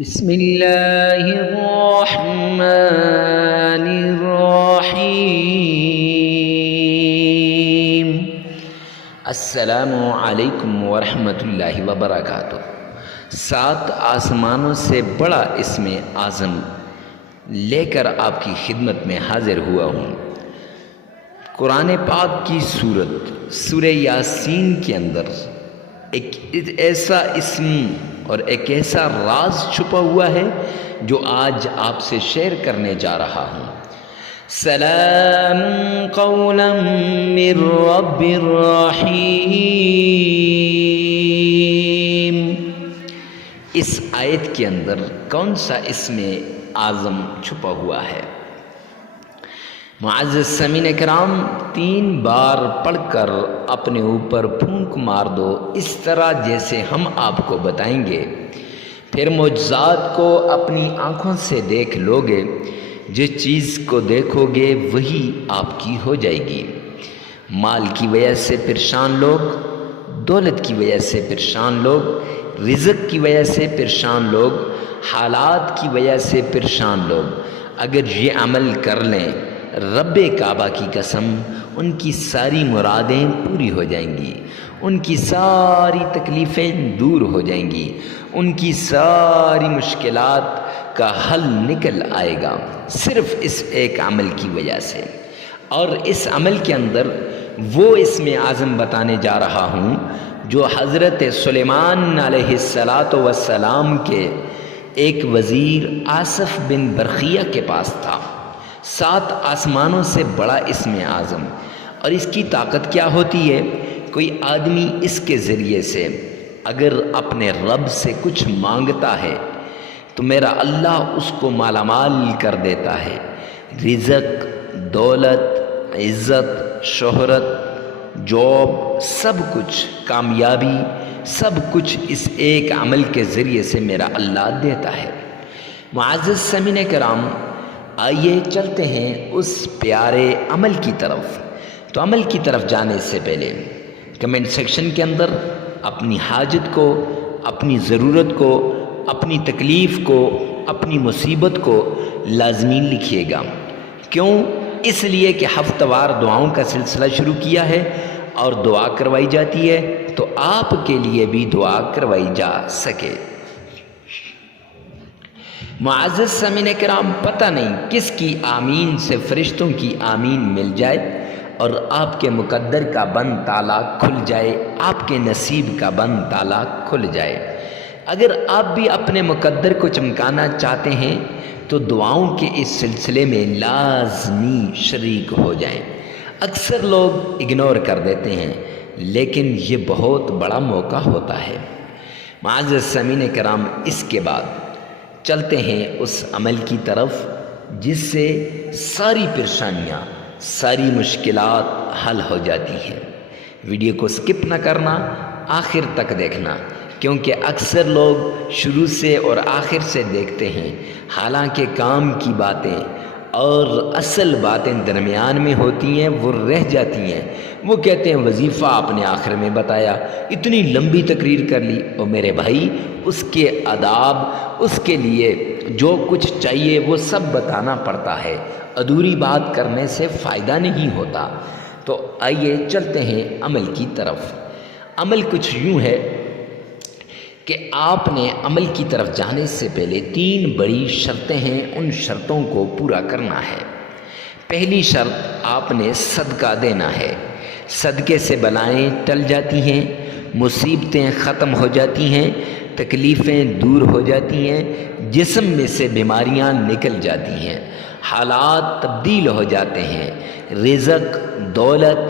بسم اللہ الرحمن الرحیم۔ السلام علیکم ورحمۃ اللہ وبرکاتہ۔ 7 آسمانوں سے بڑا اسم اعظم لے کر آپ کی خدمت میں حاضر ہوا ہوں۔ قرآن پاک کی سورہ یاسین کے اندر ایک ایسا اسم اور ایک ایسا راز چھپا ہوا ہے جو آج آپ سے شیئر کرنے جا رہا ہوں۔ سلام قولا من رب الرحیم۔ اس آیت کے اندر کون سا اسم اعظم چھپا ہوا ہے؟ معزز سامعین کرام، 3 بار پڑھ کر اپنے اوپر پھونک مار دو، اس طرح جیسے ہم آپ کو بتائیں گے، پھر معجزات کو اپنی آنکھوں سے دیکھ لو گے۔ جس چیز کو دیکھو گے وہی آپ کی ہو جائے گی۔ مال کی وجہ سے پریشان لوگ، دولت کی وجہ سے پریشان لوگ، رزق کی وجہ سے پریشان لوگ، حالات کی وجہ سے پریشان لوگ، اگر یہ عمل کر لیں، رب کعبہ کی قسم، ان کی ساری مرادیں پوری ہو جائیں گی، ان کی ساری تکلیفیں دور ہو جائیں گی، ان کی ساری مشکلات کا حل نکل آئے گا، صرف اس ایک عمل کی وجہ سے۔ اور اس عمل کے اندر وہ اسم اعظم بتانے جا رہا ہوں جو حضرت سلیمان علیہ السلام کے ایک وزیر آصف بن برخیہ کے پاس تھا۔ 7 آسمانوں سے بڑا اسم اعظم، اور اس کی طاقت کیا ہوتی ہے؟ کوئی آدمی اس کے ذریعے سے اگر اپنے رب سے کچھ مانگتا ہے تو میرا اللہ اس کو مالا مال کر دیتا ہے۔ رزق، دولت، عزت، شہرت، جاب، سب کچھ، کامیابی، سب کچھ اس ایک عمل کے ذریعے سے میرا اللہ دیتا ہے۔ معزز سامعین کرام، آئیے چلتے ہیں اس پیارے عمل کی طرف۔ تو عمل کی طرف جانے سے پہلے کمنٹ سیکشن کے اندر اپنی حاجت کو، اپنی ضرورت کو، اپنی تکلیف کو، اپنی مصیبت کو لازمی لکھیے گا۔ کیوں؟ اس لیے کہ ہفتہ وار دعاؤں کا سلسلہ شروع کیا ہے اور دعا کروائی جاتی ہے، تو آپ کے لیے بھی دعا کروائی جا سکے۔ معزز سامعین کرام، پتہ نہیں کس کی آمین سے فرشتوں کی آمین مل جائے اور آپ کے مقدر کا بند تالا کھل جائے، آپ کے نصیب کا بند تالا کھل جائے۔ اگر آپ بھی اپنے مقدر کو چمکانا چاہتے ہیں تو دعاؤں کے اس سلسلے میں لازمی شریک ہو جائیں۔ اکثر لوگ اگنور کر دیتے ہیں، لیکن یہ بہت بڑا موقع ہوتا ہے۔ معزز سامعین کرام، اس کے بعد چلتے ہیں اس عمل کی طرف جس سے ساری پریشانیاں، ساری مشکلات حل ہو جاتی ہیں۔ ویڈیو کو سکپ نہ کرنا، آخر تک دیکھنا، کیونکہ اکثر لوگ شروع سے اور آخر سے دیکھتے ہیں، حالانکہ کام کی باتیں اور اصل باتیں درمیان میں ہوتی ہیں، وہ رہ جاتی ہیں۔ وہ کہتے ہیں وظیفہ آپ نے آخر میں بتایا، اتنی لمبی تقریر کر لی۔ اور میرے بھائی، اس کے آداب، اس کے لیے جو کچھ چاہیے وہ سب بتانا پڑتا ہے، ادھوری بات کرنے سے فائدہ نہیں ہوتا۔ تو آئیے چلتے ہیں عمل کی طرف۔ عمل کچھ یوں ہے کہ آپ نے عمل کی طرف جانے سے پہلے 3 بڑی شرطیں ہیں، ان شرطوں کو پورا کرنا ہے۔ پہلی شرط، آپ نے صدقہ دینا ہے۔ صدقے سے بلائیں ٹل جاتی ہیں، مصیبتیں ختم ہو جاتی ہیں، تکلیفیں دور ہو جاتی ہیں، جسم میں سے بیماریاں نکل جاتی ہیں، حالات تبدیل ہو جاتے ہیں، رزق، دولت،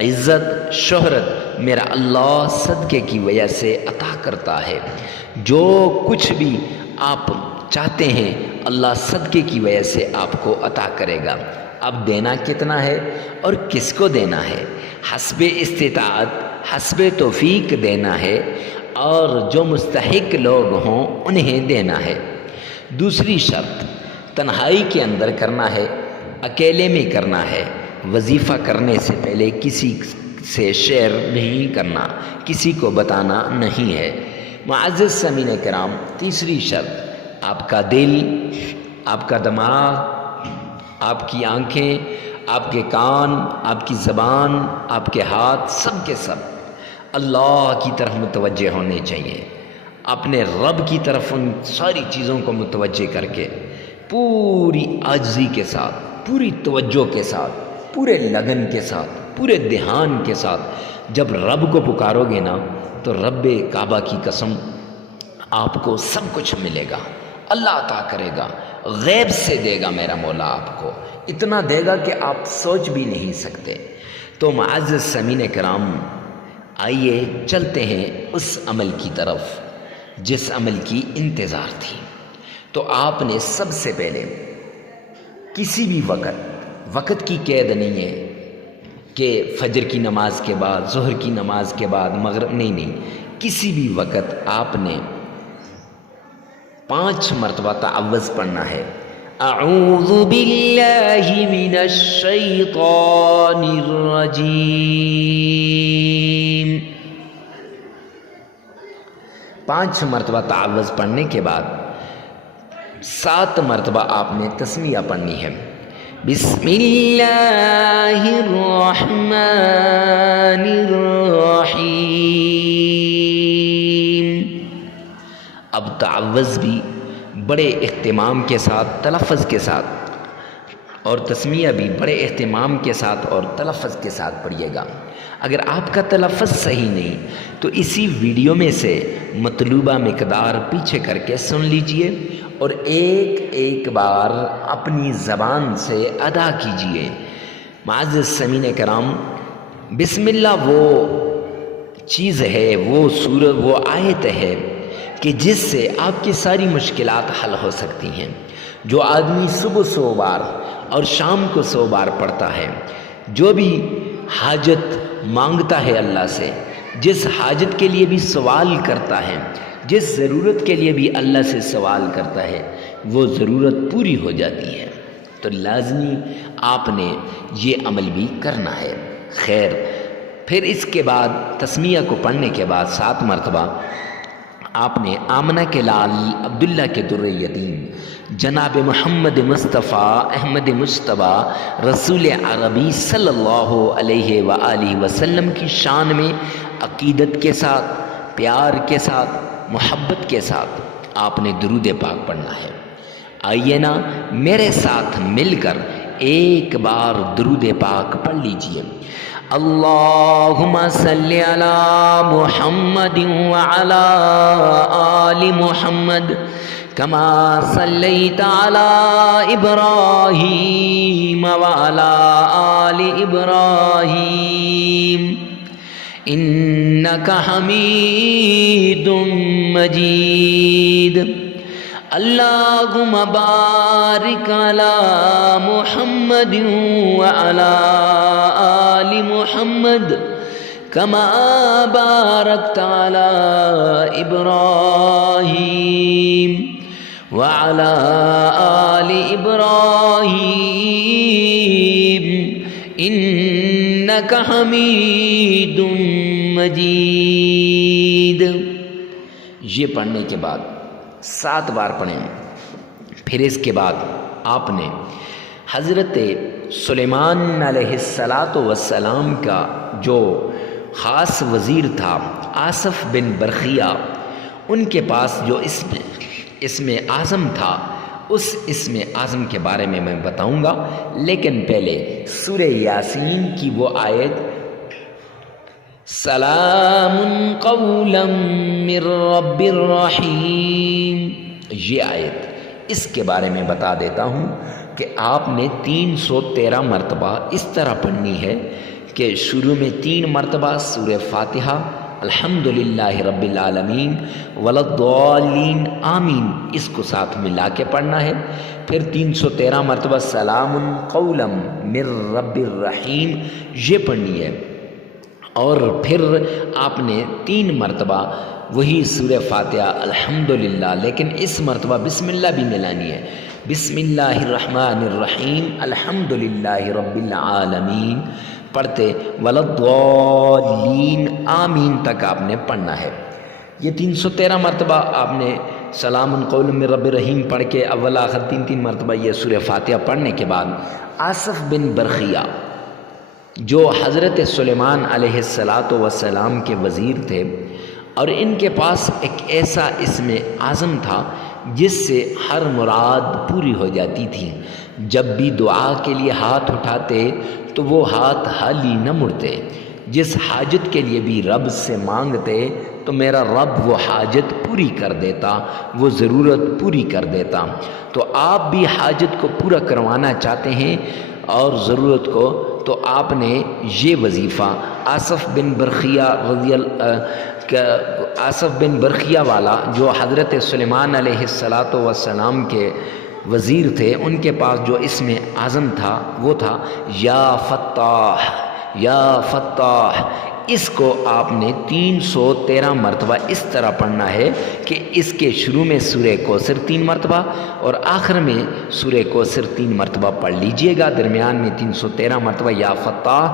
عزت، شہرت میرا اللہ صدقے کی وجہ سے عطا کرتا ہے۔ جو کچھ بھی آپ چاہتے ہیں اللہ صدقے کی وجہ سے آپ کو عطا کرے گا۔ اب دینا کتنا ہے اور کس کو دینا ہے؟ حسب استطاعت، حسب توفیق دینا ہے، اور جو مستحق لوگ ہوں انہیں دینا ہے۔ دوسری شرط، تنہائی کے اندر کرنا ہے، اکیلے میں کرنا ہے۔ وظیفہ کرنے سے پہلے کسی سے شیئر نہیں کرنا، کسی کو بتانا نہیں ہے۔ معزز سامعین کرام، تیسری شرط، آپ کا دل، آپ کا دماغ، آپ کی آنکھیں، آپ کے کان، آپ کی زبان، آپ کے ہاتھ، سب کے سب اللہ کی طرف متوجہ ہونے چاہیے۔ اپنے رب کی طرف ان ساری چیزوں کو متوجہ کر کے پوری عاجزی کے ساتھ، پوری توجہ کے ساتھ، پورے لگن کے ساتھ، پورے دھیان کے ساتھ جب رب کو پکارو گے نا تو رب کعبہ کی قسم آپ کو سب کچھ ملے گا، اللہ عطا کرے گا، غیب سے دے گا میرا مولا، آپ کو اتنا دے گا کہ آپ سوچ بھی نہیں سکتے۔ تو معزز سامعین کرام، آئیے چلتے ہیں اس عمل کی طرف جس عمل کی انتظار تھی۔ تو آپ نے سب سے پہلے کسی بھی وقت کی قید نہیں ہے کہ فجر کی نماز کے بعد، ظہر کی نماز کے بعد، مغرب، نہیں، کسی بھی وقت آپ نے 5 مرتبہ تعوذ پڑھنا ہے۔ اعوذ باللہ من الشیطان الرجیم۔ پانچ مرتبہ تعوذ پڑھنے کے بعد 7 مرتبہ آپ نے تسمیہ پڑھنی ہے۔ بسم اللہ الرحمن الرحیم۔ اب تعوذ بھی بڑے اہتمام کے ساتھ، تلفظ کے ساتھ، اور تسمیہ بھی بڑے اہتمام کے ساتھ اور تلفظ کے ساتھ پڑھیے گا۔ اگر آپ کا تلفظ صحیح نہیں تو اسی ویڈیو میں سے مطلوبہ مقدار پیچھے کر کے سن لیجئے اور ایک بار اپنی زبان سے ادا کیجئے۔ معزز سامعین کرام، بسم اللہ وہ چیز ہے، وہ سورت، وہ آیت ہے کہ جس سے آپ کی ساری مشکلات حل ہو سکتی ہیں۔ جو آدمی صبح 100 بار اور شام کو 100 بار پڑھتا ہے، جو بھی حاجت مانگتا ہے اللہ سے، جس حاجت کے لیے بھی سوال کرتا ہے، جس ضرورت کے لیے بھی اللہ سے سوال کرتا ہے، وہ ضرورت پوری ہو جاتی ہے۔ تو لازمی آپ نے یہ عمل بھی کرنا ہے۔ خیر، پھر اس کے بعد تسمیہ کو پڑھنے کے بعد 7 مرتبہ آپ نے آمنہ کے لال عبداللہ کے در یتیم جناب محمد مصطفیٰ احمد مجتبیٰ رسول عربی صلی اللہ علیہ وآلہ وسلم کی شان میں عقیدت کے ساتھ، پیار کے ساتھ، محبت کے ساتھ آپ نے درود پاک پڑھنا ہے۔ آئیے نا میرے ساتھ مل کر ایک بار درود پاک پڑھ لیجئے۔ اللہم صلی علی محمد وعلی آل محمد کما صلیت علی ابراہیم وعلی آل ابراہیم انک حمید مجید۔ اللہم بارک علی محمد وعلی آل محمد کما بارکت علی ابراہیم وعلی آل ابراہیم انک حمید مجید۔ یہ پڑھنے کے بعد 7 بار پڑھیں۔ پھر اس کے بعد آپ نے حضرت سلیمان علیہ السلام کا جو خاص وزیر تھا آصف بن برخیہ، ان کے پاس جو اسم اعظم تھا، اس اسم اعظم کے بارے میں بتاؤں گا، لیکن پہلے سورہ یاسین کی وہ آیت سلام قولا من رب الرحیم، یہ آیت، اس کے بارے میں بتا دیتا ہوں کہ آپ نے 313 مرتبہ اس طرح پڑھنی ہے کہ شروع میں 3 مرتبہ سورہ فاتحہ الحمدللہ رب العالمین وللضالین آمین، اس کو ساتھ ملا کے پڑھنا ہے۔ پھر 313 مرتبہ سلام قولا من رب الرحیم یہ پڑھنی ہے، اور پھر آپ نے 3 مرتبہ وہی سورہ فاتحہ الحمدللہ، لیکن اس مرتبہ بسم اللہ بھی ملانی ہے۔ بسم اللہ الرحمن الرحیم الحمدللہ رب العالمین پڑھتے وللضالین آمین تک آپ نے پڑھنا ہے۔ یہ 313 مرتبہ آپ نے سلام قول من رب رحیم پڑھ کے اول آخر 3 مرتبہ یہ سورہ فاتحہ پڑھنے کے بعد آصف بن برخیہ جو حضرت سلیمان علیہ السلام کے وزیر تھے اور ان کے پاس ایک ایسا اسم اعظم تھا جس سے ہر مراد پوری ہو جاتی تھی، جب بھی دعا کے لیے ہاتھ اٹھاتے تو وہ ہاتھ خالی نہ مڑتے، جس حاجت کے لیے بھی رب سے مانگتے تو میرا رب وہ حاجت پوری کر دیتا، وہ ضرورت پوری کر دیتا۔ تو آپ بھی حاجت کو پورا کروانا چاہتے ہیں اور ضرورت کو، تو آپ نے یہ وظیفہ آصف بن برخیہ والا جو حضرت سلیمان علیہ السلام کے وزیر تھے، ان کے پاس جو اسم اعظم تھا وہ تھا یا فتاح یا فتاح۔ اس کو آپ نے 313 مرتبہ اس طرح پڑھنا ہے کہ اس کے شروع میں سورہ کوثر 3 مرتبہ اور آخر میں سورہ کوثر 3 مرتبہ پڑھ لیجئے گا، درمیان میں 313 مرتبہ یا فتاح۔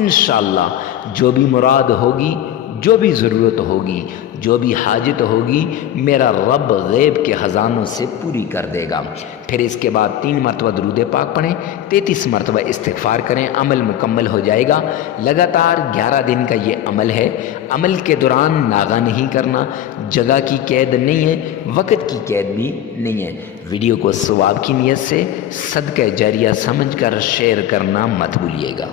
انشاءاللہ جو بھی مراد ہوگی، جو بھی ضرورت ہوگی، جو بھی حاجت ہوگی، میرا رب غیب کے خزانوں سے پوری کر دے گا۔ پھر اس کے بعد 3 مرتبہ درود پاک پڑھیں، 33 مرتبہ استغفار کریں، عمل مکمل ہو جائے گا۔ لگاتار 11 دن کا یہ عمل ہے۔ عمل کے دوران ناغہ نہیں کرنا، جگہ کی قید نہیں ہے، وقت کی قید بھی نہیں ہے۔ ویڈیو کو ثواب کی نیت سے صدقہ جاریہ سمجھ کر شیئر کرنا مت بھولیے گا۔